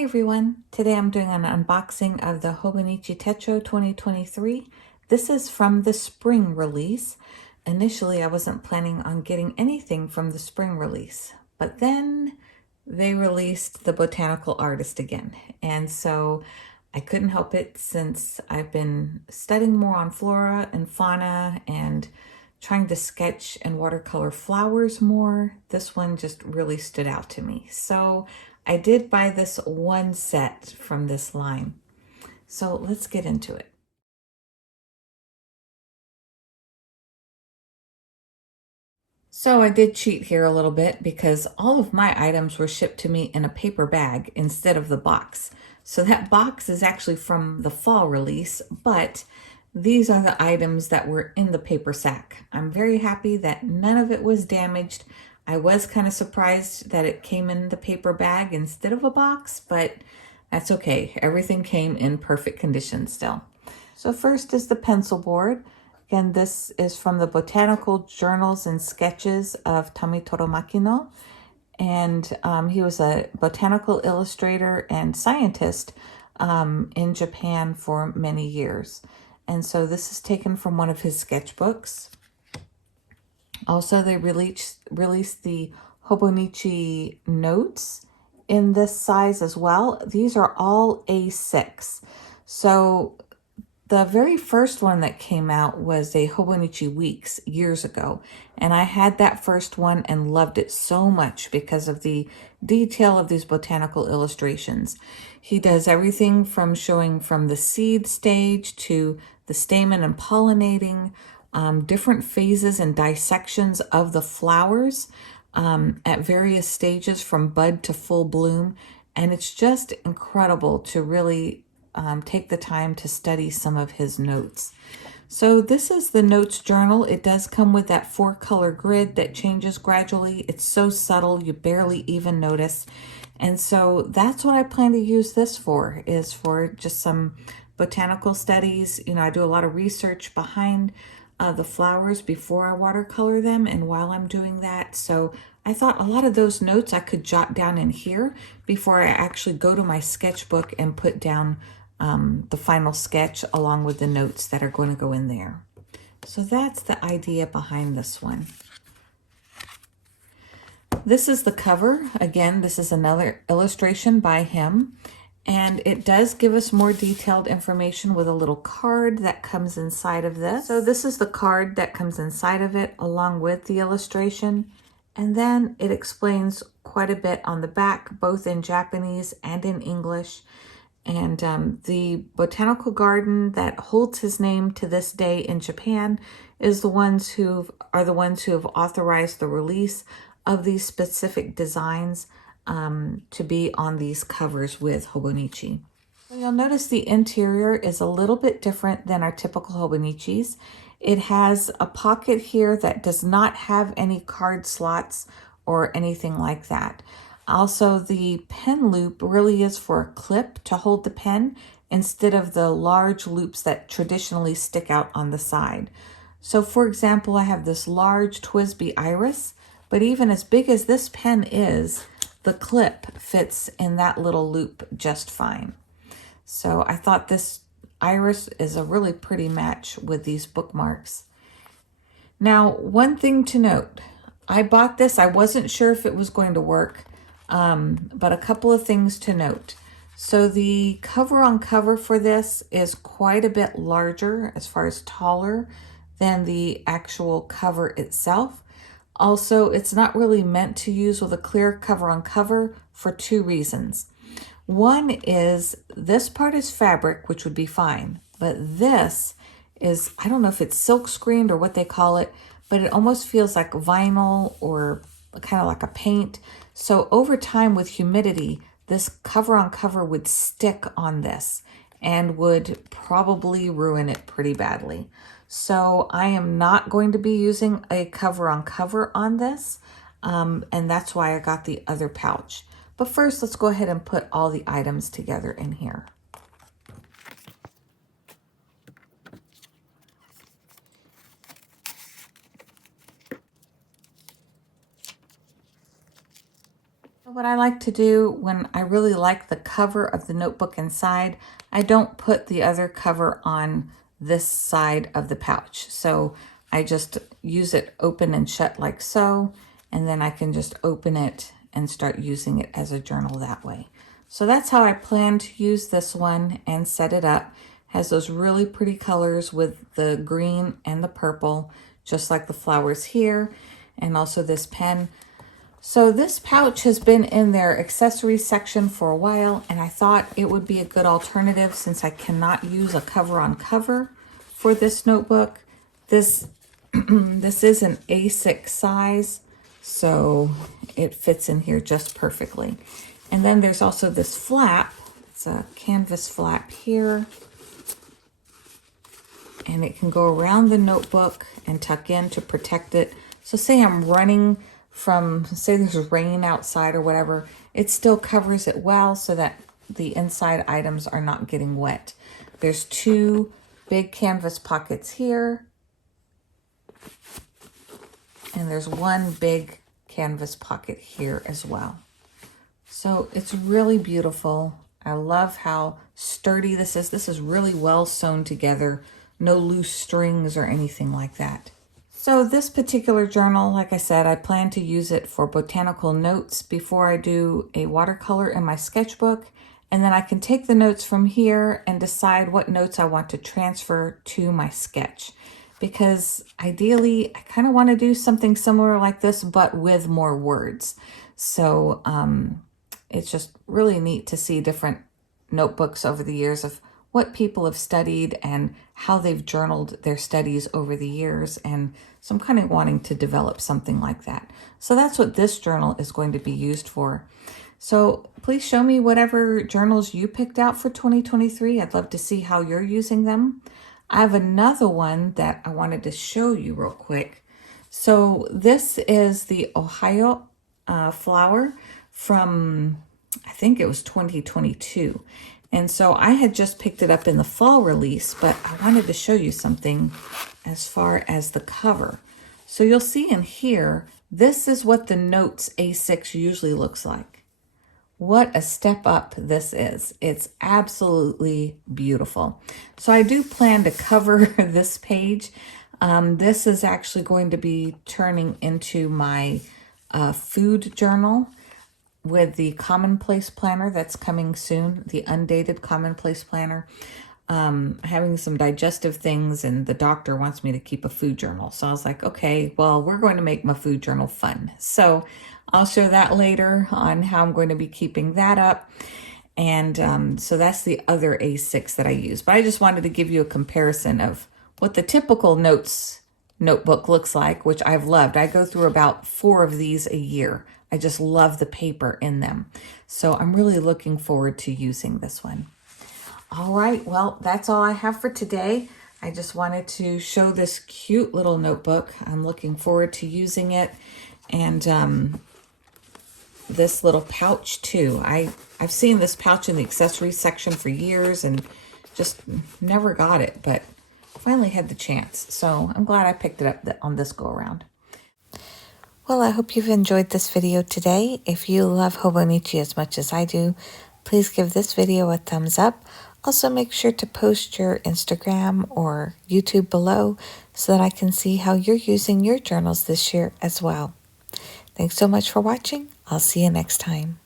Hi everyone, today I'm doing an unboxing of the Hobonichi Techo 2023. This is from the spring release. Initially I wasn't planning on getting anything from the spring release, but then they released the Botanical Artist again. And so I couldn't help it since I've been studying more on flora and fauna and trying to sketch and watercolor flowers more. This one just really stood out to me. So I did buy this one set from this line. So let's get into it. So I did cheat here a little bit because all of my items were shipped to me in a paper bag instead of the box. So that box is actually from the fall release, but these are the items that were in the paper sack. I'm very happy that none of it was damaged. I was kind of surprised that it came in the paper bag instead of a box, but that's okay. Everything came in perfect condition still. So first is the pencil board. Again, this is from the Botanical Journals and Sketches of Tamitoro Makino. And he was a botanical illustrator and scientist in Japan for many years. And so this is taken from one of his sketchbooks. Also, they released the Hobonichi notes in this size as well. These are all A6. So the very first one that came out was a Hobonichi Weeks years ago, and I had that first one and loved it so much because of the detail of these botanical illustrations. He does everything from showing from the seed stage to the stamen and pollinating, different phases and dissections of the flowers at various stages from bud to full bloom, and it's just incredible to really take the time to study some of his notes. So this is the notes journal. It does come with that 4-color grid that changes gradually. It's so subtle you barely even notice. And so that's what I plan to use this for, is for just some botanical studies. You know, I do a lot of research behind the flowers before I watercolor them and while I'm doing that. So I thought a lot of those notes I could jot down in here before I actually go to my sketchbook and put down the final sketch along with the notes that are going to go in there. So that's the idea behind this one. This is the cover. Again, this is another illustration by him, and it does give us more detailed information with a little card that comes inside of this. So this is the card that comes inside of it along with the illustration, and then it explains quite a bit on the back, both in Japanese and in English. And the botanical garden that holds his name to this day in Japan is the ones who have authorized the release of these specific designs to be on these covers with Hobonichi. So you'll notice the interior is a little bit different than our typical Hobonichis. It has a pocket here that does not have any card slots or anything like that. Also, the pen loop really is for a clip to hold the pen instead of the large loops that traditionally stick out on the side. So for example, I have this large TWSBI iris, but even as big as this pen is, the clip fits in that little loop just fine. So I thought this iris is a really pretty match with these bookmarks. Now, one thing to note, I bought this, I wasn't sure if it was going to work. But a couple of things to note. So the cover on cover for this is quite a bit larger, as far as taller than the actual cover itself. Also, it's not really meant to use with a clear cover on cover for two reasons. One is this part is fabric, which would be fine, but this is, I don't know if it's silk screened or what they call it, but it almost feels like vinyl or kind of like a paint. So over time with humidity, this cover on cover would stick on this and would probably ruin it pretty badly. So I am not going to be using a cover on cover on this. And that's why I got the other pouch. But first, let's go ahead and put all the items together in here. What I like to do when I really like the cover of the notebook inside, I don't put the other cover on this side of the pouch. So I just use it open and shut like so, and then I can just open it and start using it as a journal that way. So that's how I plan to use this one and set it up. Has those really pretty colors with the green and the purple, just like the flowers here, and also this pen. So this pouch has been in their accessories section for a while, and I thought it would be a good alternative since I cannot use a cover on cover for this notebook. This this is an A6 size, so it fits in here just perfectly. And then there's also this flap. It's a canvas flap here, and it can go around the notebook and tuck in to protect it. So say I'm running from, say there's rain outside or whatever, it still covers it well so that the inside items are not getting wet. There's two big canvas pockets here, and there's one big canvas pocket here as well. So it's really beautiful. I love how sturdy this is. This is really well sewn together. No loose strings or anything like that. So this particular journal, like I said, I plan to use it for botanical notes before I do a watercolor in my sketchbook. And then I can take the notes from here and decide what notes I want to transfer to my sketch. Because ideally, I kind of want to do something similar like this, but with more words. So it's just really neat to see different notebooks over the years of what people have studied and how they've journaled their studies over the years. And so I'm kind of wanting to develop something like that. So that's what this journal is going to be used for. So please show me whatever journals you picked out for 2023. I'd love to see how you're using them. I have another one that I wanted to show you real quick. So this is the Ohio flower from, I think it was 2022. And so I had just picked it up in the fall release, but I wanted to show you something as far as the cover. So you'll see in here, this is what the Notes A6 usually looks like. What a step up this is. It's absolutely beautiful. So I do plan to cover this page. This is actually going to be turning into my food journal with the commonplace planner that's coming soon, the undated commonplace planner. Having some digestive things, and the doctor wants me to keep a food journal. So I was like, okay, well, we're going to make my food journal fun. So I'll show that later on how I'm going to be keeping that up. And so that's the other A6 that I use. But I just wanted to give you a comparison of what the typical notes notebook looks like, which I've loved. I go through about 4 of these a year. I just love the paper in them. So I'm really looking forward to using this one. All right, well, that's all I have for today. I just wanted to show this cute little notebook. I'm looking forward to using it. And this little pouch too. I've seen this pouch in the accessories section for years and just never got it, but finally had the chance. So I'm glad I picked it up on this go around. Well, I hope you've enjoyed this video today. If you love Hobonichi as much as I do, please give this video a thumbs up. Also, make sure to post your Instagram or YouTube below so that I can see how you're using your journals this year as well. Thanks so much for watching. I'll see you next time.